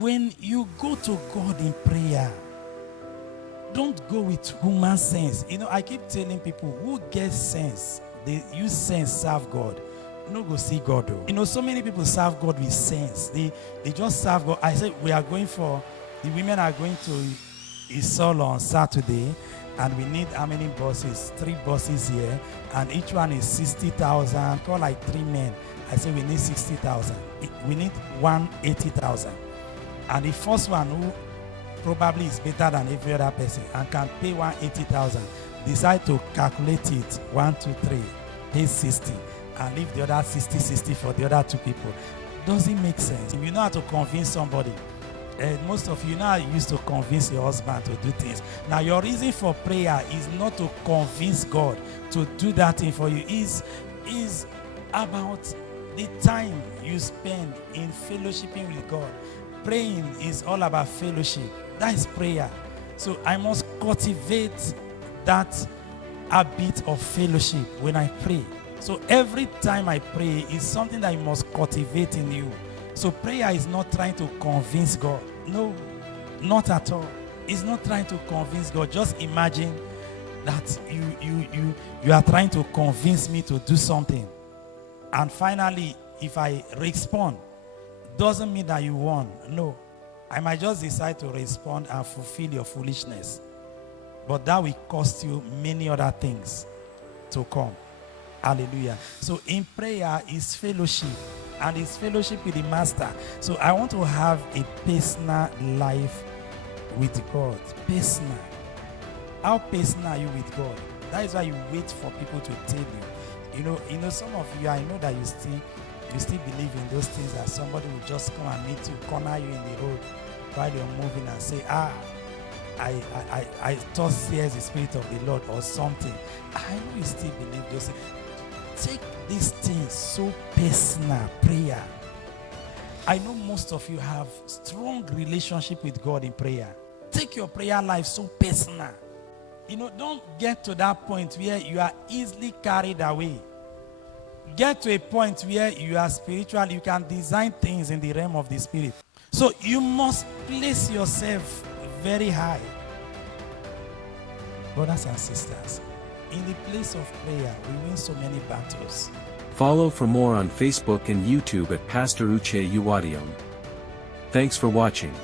When you go to God in prayer, don't go with human sense. I keep telling people who get sense, they use sense serve God. No go see God though. So many people serve God with sense. They just serve God. I said the women are going to Isol on Saturday, and we need how many buses? 3 buses here, and each one is 60,000. Call like 3 men. I say we need 60,000. We need 180,000. And the first one who probably is better than every other person and can pay 180,000, decide to calculate it 1, 2, 3, pay 60, and leave the other 60 for the other 2 people. Doesn't make sense. If you know how to convince somebody, most of you now used to convince your husband to do things. Now your reason for prayer is not to convince God to do that thing for you. Is about the time you spend in fellowshipping with God. Praying is all about fellowship. That is prayer. So I must cultivate that habit of fellowship when I pray. So every time I pray is something that you must cultivate in you. So prayer is not trying to convince God. No, not at all. It's not trying to convince God. Just imagine that you are trying to convince me to do something. And finally, if I respond, doesn't mean that you won. No. I might just decide to respond and fulfill your foolishness. But that will cost you many other things to come. Hallelujah. So in prayer is fellowship. And it's fellowship with the Master. So I want to have a personal life with God. Personal. How personal are you with God? That is why you wait for people to tell you. Some of you, I know that you still believe in those things, that somebody will just come and meet you, corner you in the road while you're moving and say, I thought here's the Spirit of the Lord or something. I know you still believe those things. Take these things so personal, prayer. I know most of you have strong relationship with God in prayer. Take your prayer life so personal. Don't get to that point where you are easily carried away. Get to a point where you are spiritual, you can design things in the realm of the spirit. So you must place yourself very high. Brothers and sisters, in the place of prayer, we win so many battles. Follow for more on Facebook and YouTube at Pastor Uche Uwadione. Thanks for watching.